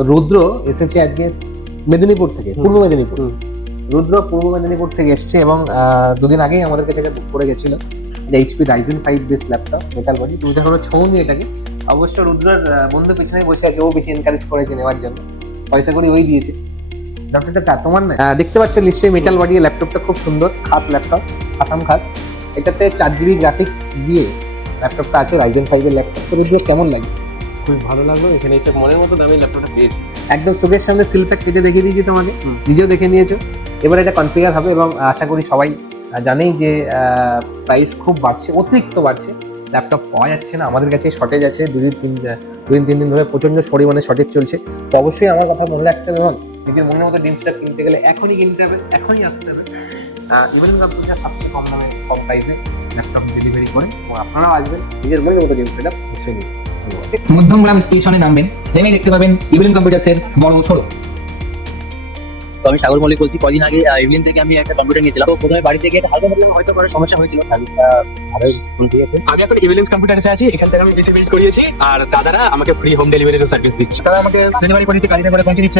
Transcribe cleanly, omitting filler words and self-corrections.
তো রুদ্র এসেছে আজকে মেদিনীপুর থেকে, পূর্ব মেদিনীপুর। রুদ্র পূর্ব মেদিনীপুর থেকে এসছে এবং দুদিন আগেই আমাদের কাছে এটা বুক করে গেছিল, HP Ryzen 5 base laptop, metal body. তুমি যখন ছোঁনি এটাকে, অবশ্য রুদ্রের বন্ধু পিছনে বসে আছে, ও বেশি এনকারেজ করেছে নেওয়ার জন্য, পয়সা করে ওই দিয়েছে। ল্যাপটপটা তোমার না, দেখতে পাচ্ছ নিশ্চয়ই মেটাল বডি। ল্যাপটপটা খুব সুন্দর, খাস ল্যাপটপ, আসাম খাস। এটাতে 4GB গ্রাফিক্স দিয়ে ল্যাপটপটা আছে, রাইজেন 5 এর ল্যাপটপ। তো রুদ্র কেমন লাগে? খুব ভালো লাগলো, এখানে এসে মনের মতো দামি ল্যাপটপটা পেয়েছি। একদম চোখের সামনে সিলপ্যাক কেটে দেখিয়ে দিয়েছি তোমাকে, নিজেও দেখে নিয়েছো। এবার এটা কনফিগার হবে এবং আশা করি সবাই জানেই যে প্রাইস খুব বাড়ছে, অতিরিক্ত বাড়ছে, ল্যাপটপ পাওয়া যাচ্ছে না। আমাদের কাছে শর্টেজ আছে, দুদিন তিন দিন ধরে প্রচন্ড পরিমাণে শর্টেজ চলছে। তো অবশ্যই আমার কথা মনে রাখতে হবে এবং নিজের মনের মতো ডিমসটা কিনতে গেলে এখনই কিনতে হবে, এখনই আসতে হবে। ইভেন কম্পিউটার সবচেয়ে কম দামে, কম প্রাইসে ল্যাপটপ ডেলিভারি করে, এবং আপনারাও আসবেন নিজের মনের মতো ডিমসটা বসে নিন। মধ্যমগ্রাম স্টেশনে নামবেন, নেমে দেখতে পাবেন ইভিলিন কম্পিউটার্সের বড় শোরুম। তো আমি সাগর মল্লিক বলছি। কদিন আগে ইভিলিন থেকে আমি একটা কম্পিউটার নিয়েছিলাম। তো প্রথমে বাড়ি থেকে একটা হালকা হয়তো করার সমস্যা হয়েছিল, আমি এখন ইভিলিন্স কম্পিউটার্সে আছি, এখান থেকে আমি পিসি বিল্ড করিয়েছি, আর দাদারা আমাকে ফ্রি হোম ডেলিভারির সার্ভিস দিচ্ছে। তারা আমাকে ডেলিভারি করেছে, গাড়িতে করে পৌঁছে দিচ্ছে।